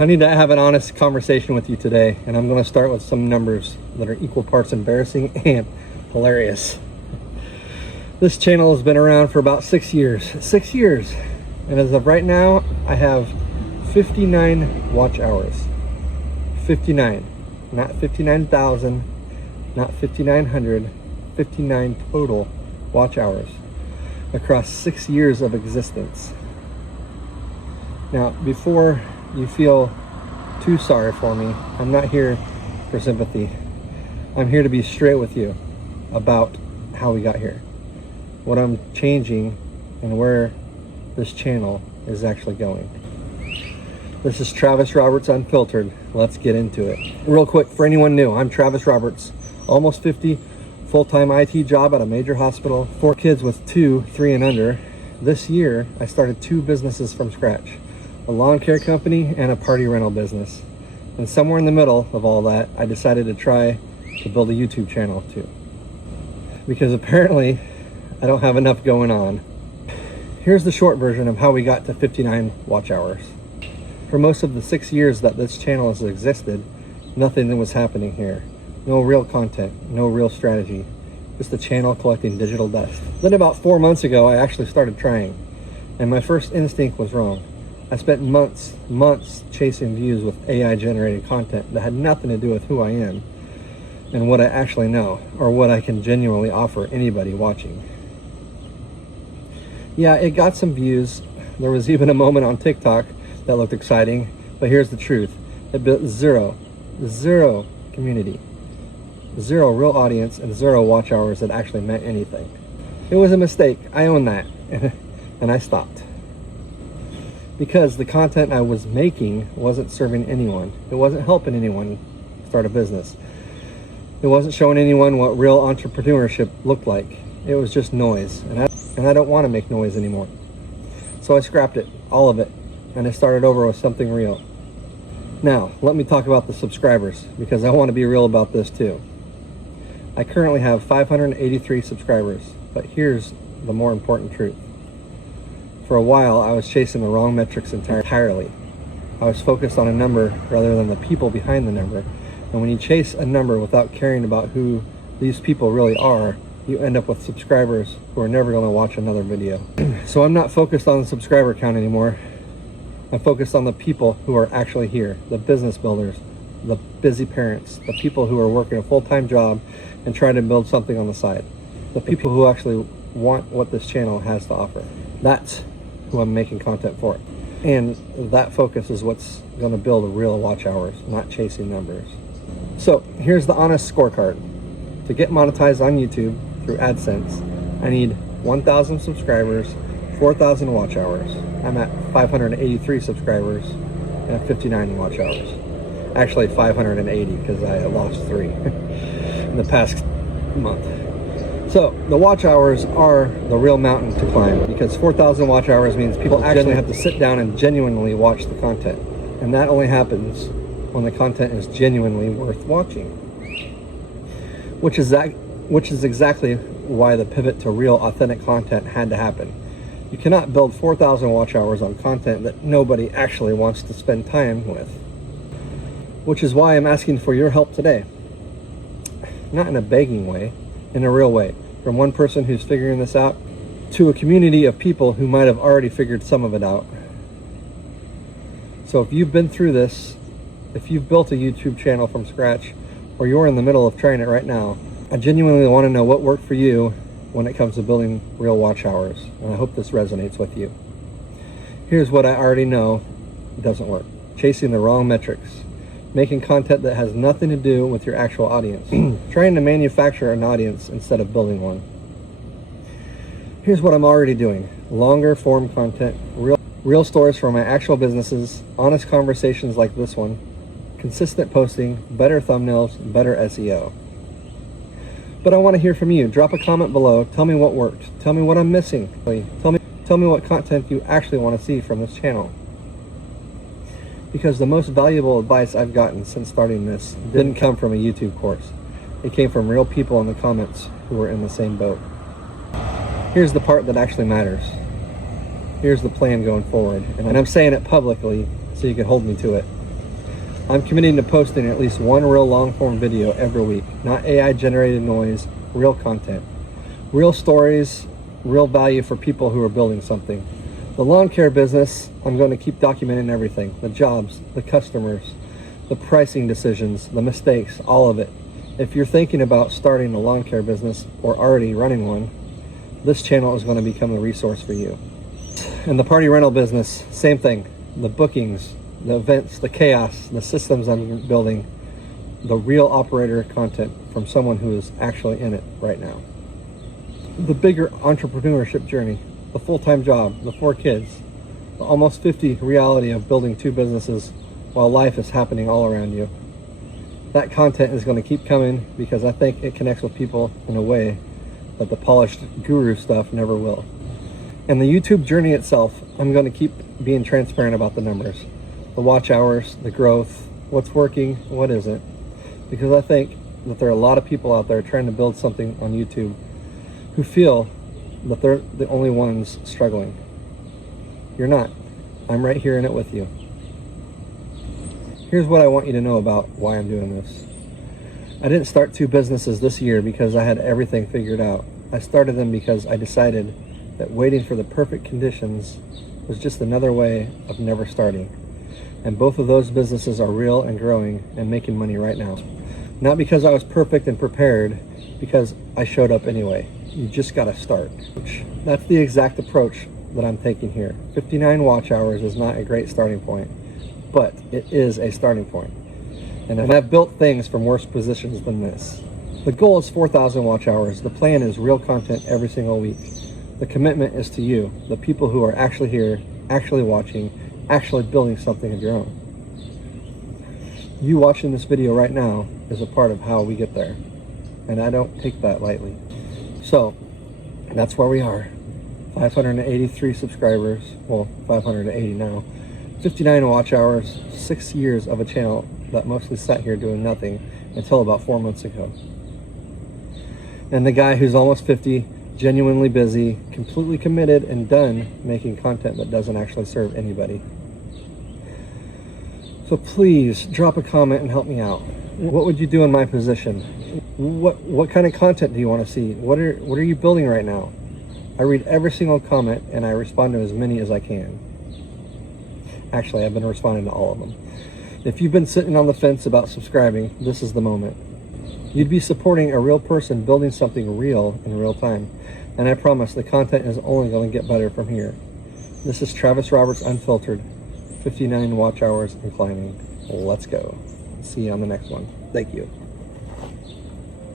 I need to have an honest conversation with you today, and I'm going to start with some numbers that are equal parts embarrassing and hilarious. This channel has been around for about 6 years. 6 years. And as of right now, I have 59 watch hours. 59. Not 59,000, not 5,900, 59 total watch hours across 6 years of existence. Now, before you feel too sorry for me, I'm not here for sympathy. I'm here to be straight with you about how we got here, what I'm changing, and where this channel is actually going. This is Travis Roberts Unfiltered. Let's get into it. Real quick, for anyone new, I'm Travis Roberts, almost 50, full-time IT job at a major hospital, 4 kids with 2, 3 and under. This year, I started 2 businesses from scratch, a lawn care company and a party rental business. And somewhere in the middle of all that, I decided to try to build a YouTube channel too. Because apparently, I don't have enough going on. Here's the short version of how we got to 59 watch hours. For most of the 6 years that this channel has existed, nothing was happening here. No real content, no real strategy, just a channel collecting digital dust. Then about 4 months ago, I actually started trying, and my first instinct was wrong. I spent months chasing views with AI generated content that had nothing to do with who I am and what I actually know, or what I can genuinely offer anybody watching. Yeah, it got some views. There was even a moment on TikTok that looked exciting, but here's the truth. It built zero community, 0 real audience, and 0 watch hours that actually meant anything. It was a mistake, I own that, and I stopped. Because the content I was making wasn't serving anyone. It wasn't helping anyone start a business. It wasn't showing anyone what real entrepreneurship looked like. It was just noise, and I don't want to make noise anymore. So I scrapped it, all of it, and I started over with something real. Now, let me talk about the subscribers, because I want to be real about this too. I currently have 583 subscribers, but here's the more important truth. For a while, I was chasing the wrong metrics entirely. I was focused on a number rather than the people behind the number. And when you chase a number without caring about who these people really are, you end up with subscribers who are never going to watch another video. So I'm not focused on the subscriber count anymore. I'm focused on the people who are actually here, the business builders, the busy parents, the people who are working a full-time job and trying to build something on the side, the people who actually want what this channel has to offer. That's who I'm making content for. And that focus is what's going to build real watch hours, not chasing numbers. So here's the honest scorecard. To get monetized on YouTube through AdSense, I need 1,000 subscribers, 4,000 watch hours. I'm at 583 subscribers and 59 watch hours. Actually 580 because I lost 3 in the past month. So the watch hours are the real mountain to climb, because 4,000 watch hours means people actually have to sit down and genuinely watch the content. And that only happens when the content is genuinely worth watching. Which is exactly why the pivot to real authentic content had to happen. You cannot build 4,000 watch hours on content that nobody actually wants to spend time with. Which is why I'm asking for your help today. Not in a begging way, in a real way. From one person who's figuring this out to a community of people who might have already figured some of it out. So if you've been through this, if you've built a YouTube channel from scratch, or you're in the middle of trying it right now, I genuinely want to know what worked for you when it comes to building real watch hours. And I hope this resonates with you. Here's what I already know doesn't work. Chasing the wrong metrics. Making content that has nothing to do with your actual audience. Trying to manufacture an audience instead of building one. Here's what I'm already doing. Longer form content, real stories from my actual businesses, honest conversations like this one, consistent posting, better thumbnails, better SEO. But I want to hear from you. Drop a comment below. Tell me what worked. Tell me what I'm missing. Tell me what content you actually want to see from this channel. Because the most valuable advice I've gotten since starting this didn't come from a YouTube course. It came from real people in the comments who were in the same boat. Here's the part that actually matters. Here's the plan going forward. And I'm saying it publicly so you can hold me to it. I'm committing to posting at least one real long-form video every week, not AI-generated noise, real content. Real stories, real value for people who are building something. The lawn care business, I'm going to keep documenting everything. The jobs, the customers, the pricing decisions, the mistakes, all of it. If you're thinking about starting a lawn care business or already running one, this channel is going to become a resource for you. And the party rental business, same thing. The bookings, the events, the chaos, the systems I'm building, the real operator content from someone who is actually in it right now. The bigger entrepreneurship journey, the full-time job, the 4 kids, the almost 50 reality of building 2 businesses while life is happening all around you. That content is going to keep coming because I think it connects with people in a way that the polished guru stuff never will. And the YouTube journey itself, I'm going to keep being transparent about the numbers, the watch hours, the growth, what's working, what isn't. Because I think that there are a lot of people out there trying to build something on YouTube who feel that they're the only ones struggling. You're not. I'm right here in it with you. Here's what I want you to know about why I'm doing this. I didn't start 2 businesses this year because I had everything figured out. I started them because I decided that waiting for the perfect conditions was just another way of never starting. And both of those businesses are real and growing and making money right now. Not because I was perfect and prepared, because I showed up anyway. You just gotta start. That's the exact approach that I'm taking here. 59 watch hours is not a great starting point, but it is a starting point. And I've built things from worse positions than this. The goal is 4,000 watch hours. The plan is real content every single week. The commitment is to you, the people who are actually here, actually watching, actually building something of your own. You watching this video right now is a part of how we get there. And I don't take that lightly. So, that's where we are. 583 subscribers, well, 580 now. 59 watch hours, 6 years of a channel that mostly sat here doing nothing until about 4 months ago. And the guy who's almost 50, genuinely busy, completely committed and done making content that doesn't actually serve anybody. So please drop a comment and help me out. What would you do in my position? What kind of content do you want to see? What are you building right now? I read every single comment and I respond to as many as I can. Actually, I've been responding to all of them. If you've been sitting on the fence about subscribing, this is the moment. You'd be supporting a real person building something real in real time. And I promise the content is only going to get better from here. This is Travis Roberts Unfiltered, 59 watch hours and climbing. Let's go. See you on the next one. Thank you.